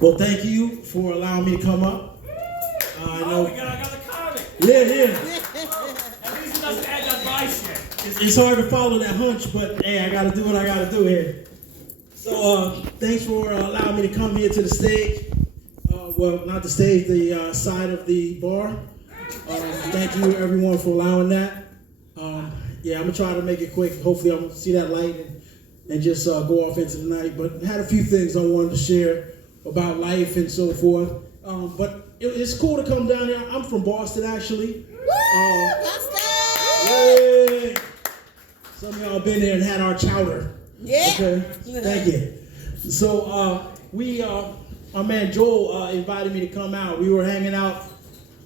Well, thank you for allowing me to come up. I know. I got the comic. Yeah. At least it doesn't add that my shit. It's hard to follow that hunch, but hey, I got to do what I got to do here. So, thanks for allowing me to come here to the stage. Well, not the stage, the side of the bar. Thank you, everyone, for allowing that. Yeah, I'm going to try to make it quick. Hopefully, I'm going to see that light and just go off into the night. But I had a few things I wanted to share about life and so forth. But it's cool to come down here. I'm from Boston, actually. Yeah. Some of y'all been there and had our chowder. Yeah. Okay. Thank you. So our man Joel invited me to come out. We were hanging out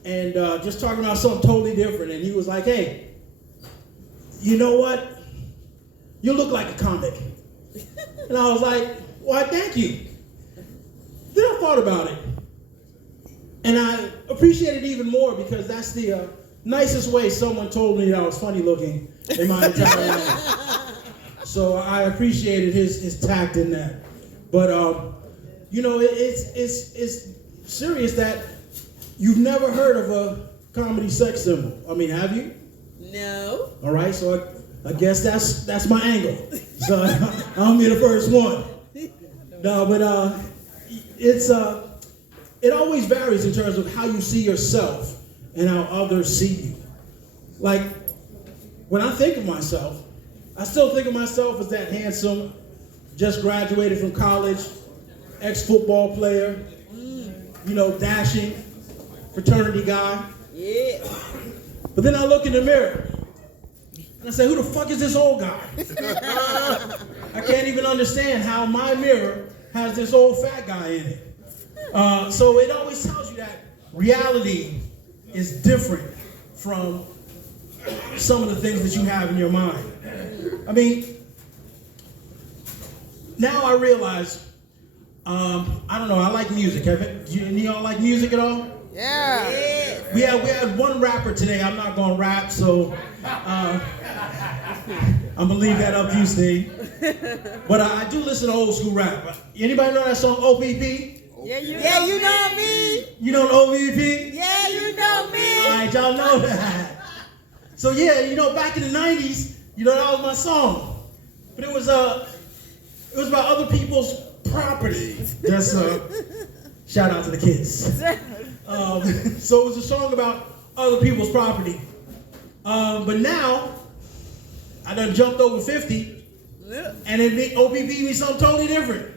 and just talking about something totally different. And he was like, "Hey, you know what? You look like a comic." And I was like, "Why, thank you." Then I thought about it. And I appreciate it even more because that's the nicest way someone told me that I was funny looking in my entire life. So I appreciated his tact in that. But, you know, it's serious that you've never heard of a comedy sex symbol. I mean, have you? No. All right, so I guess that's my angle. So I'll be the first one. No, but it always varies in terms of how you see yourself and how others see you. Like, when I think of myself, I still think of myself as that handsome, just graduated from college, ex-football player, you know, dashing, fraternity guy. Yeah. But then I look in the mirror, and I say, who the fuck is this old guy? I can't even understand how my mirror has this old fat guy in it. So it always tells you that reality is different from some of the things that you have in your mind. I mean, now I realize, I don't know, I like music. Any of y'all like music at all? Yeah. We had one rapper today. I'm not going to rap, so I'm going to leave that up to you, Steve. But I do listen to old school rap. Anybody know that song, OPP? Yeah, you know me. You know OPP? Yeah, you know me. All right, y'all know that. So yeah, you know, back in the 90s, you know, that was my song. But it was about other people's property. Just shout out to the kids. So it was a song about other people's property. But now, I done jumped over 50, and OPP means something totally different.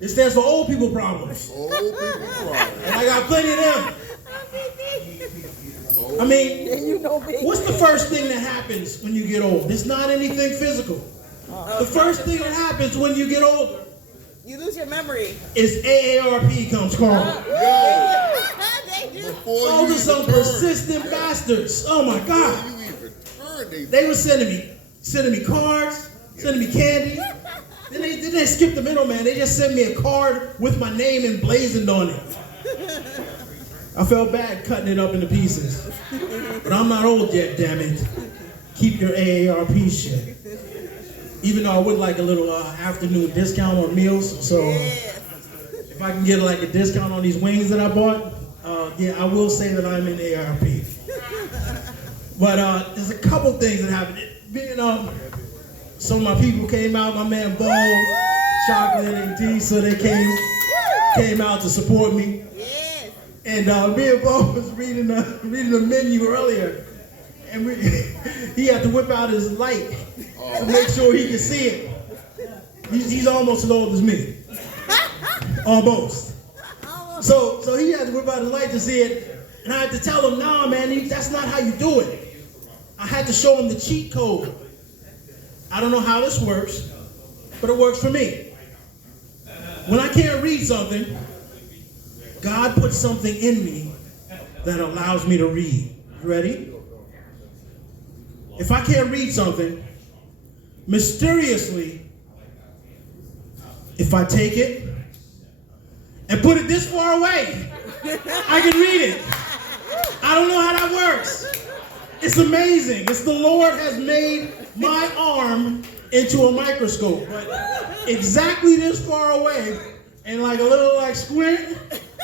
It stands for old people problems. Old people problems. And I got plenty of them. I mean, what's the first thing that happens when you get old? It's not anything physical. The first thing that happens when you get older, you lose your memory. is AARP comes calling. They do. Those are some persistent bastards. Oh my God. They were sending me cards, sending me candy. Then they skipped the middleman. They just sent me a card with my name emblazoned on it. I felt bad cutting it up into pieces. But I'm not old yet, damn it. Keep your AARP shit. Even though I would like a little afternoon discount on meals. So if I can get like a discount on these wings that I bought, yeah, I will say that I'm in AARP. But there's a couple things that happened. Some of my people came out, my man Bo, Chocolate, and D, so they came out to support me. Yes. And me and Bo was reading the menu earlier, and he had to whip out his light to make sure he could see it. He's almost as old as me. Almost. So he had to whip out his light to see it, and I had to tell him, nah, man, that's not how you do it. I had to show him the cheat code. I don't know how this works, but it works for me. When I can't read something, God puts something in me that allows me to read. You ready? If I can't read something, mysteriously, if I take it and put it this far away, I can read it. I don't know how that works. It's amazing. It's the Lord has made my arm into a microscope, but exactly this far away, and like a little like squint,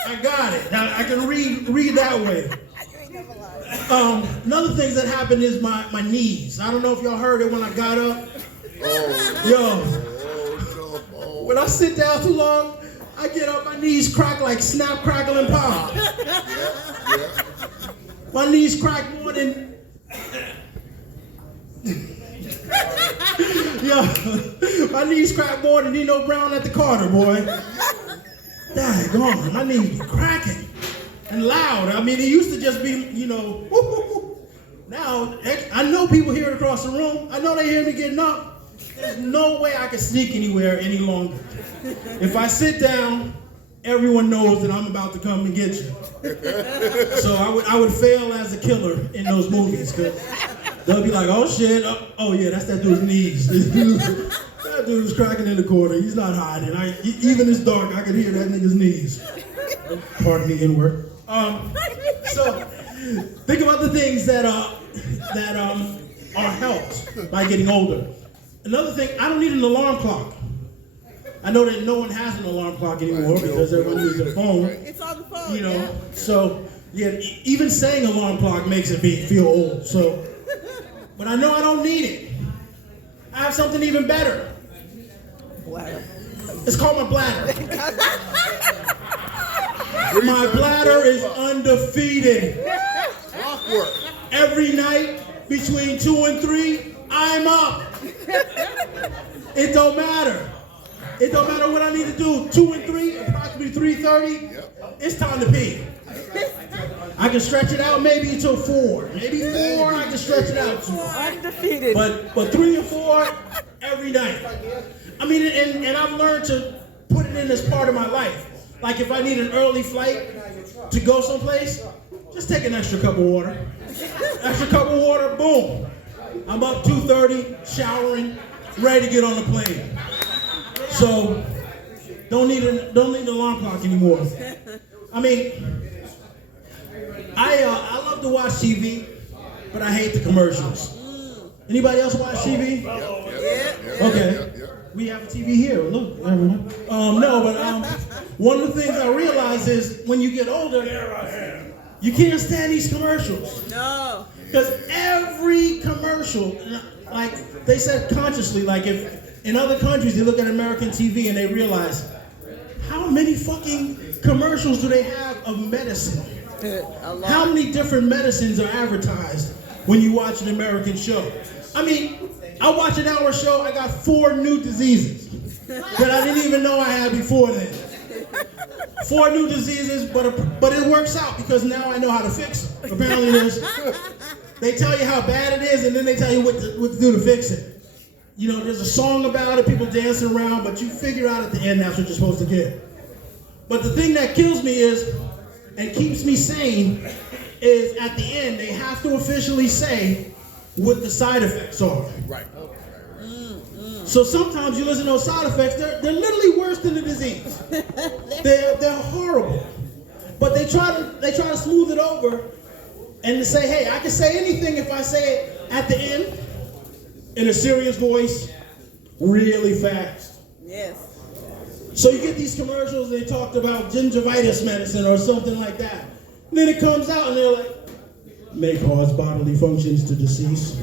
I got it. Now I can read that way. Another thing that happened is my knees. I don't know if y'all heard it when I got up. Yo, when I sit down too long, I get up, my knees crack like snap, crackle, and pop. My knees crack more than... Yo, my knees crack more than Nino Brown at the Carter, boy. Daggone, my knees be cracking and loud. I mean, it used to just be, you know, woo-hoo-hoo. Now, I know people hear it across the room. I know they hear me getting up. There's no way I can sneak anywhere any longer. If I sit down, everyone knows that I'm about to come and get you. So I would fail as a killer in those movies, because they'll be like, oh shit, oh yeah, that's that dude's knees. That dude's cracking in the corner. He's not hiding. Even it's dark, I can hear that nigga's knees. Pardon me, N-word. So think about the things that are helped by getting older. Another thing, I don't need an alarm clock. I know that no one has an alarm clock anymore because everyone uses their phone. It's on the phone. You know, so yeah, even saying alarm clock makes it feel old. So, but I know I don't need it. I have something even better. Bladder. It's called my bladder. My bladder is undefeated. Every night between 2 and 3, I'm up. It don't matter. It don't matter what I need to do. 2 and 3, approximately 3:30. It's time to pee. I can stretch it out maybe until 4. Maybe 4 I can stretch it out to. Undefeated. But 3 or 4 every night. I mean, and I've learned to put it in as part of my life. Like if I need an early flight to go someplace, just take an extra cup of water. Extra cup of water, boom. I'm up 2:30, showering, ready to get on the plane. So don't need an alarm clock anymore. I mean, I love to watch TV, but I hate the commercials. Anybody else watch TV? Yeah. Okay. We have a TV here. Look, everyone. No, but one of the things I realize is when you get older, you can't stand these commercials. No. Because every commercial, like they said consciously, like if in other countries they look at American TV and they realize how many fucking commercials do they have of medicine? How many different medicines are advertised when you watch an American show? I mean, I watch an hour show, I got 4 new diseases that I didn't even know I had before then. 4 new diseases, but it works out because now I know how to fix them. Apparently they tell you how bad it is and then they tell you what to do to fix it. You know, there's a song about it, people dancing around, but you figure out at the end that's what you're supposed to get. But the thing that kills me is, and keeps me sane, is at the end they have to officially say what the side effects are. Right. So sometimes you listen to those side effects, they're literally worse than the disease. They're horrible. But they try to smooth it over and to say, hey, I can say anything if I say it at the end in a serious voice, really fast. Yes. So you get these commercials, they talked about gingivitis medicine or something like that. And then it comes out and they're like, may cause bodily functions to decease,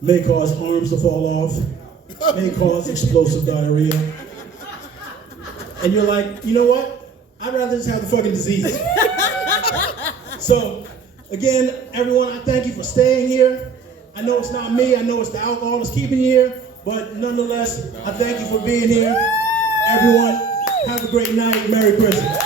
may cause arms to fall off, may cause explosive diarrhea. And you're like, you know what? I'd rather just have the fucking disease. So, again, everyone, I thank you for staying here. I know it's not me, I know it's the alcohol that's keeping you here, but nonetheless, I thank you for being here. Everyone, have a great night. Merry Christmas.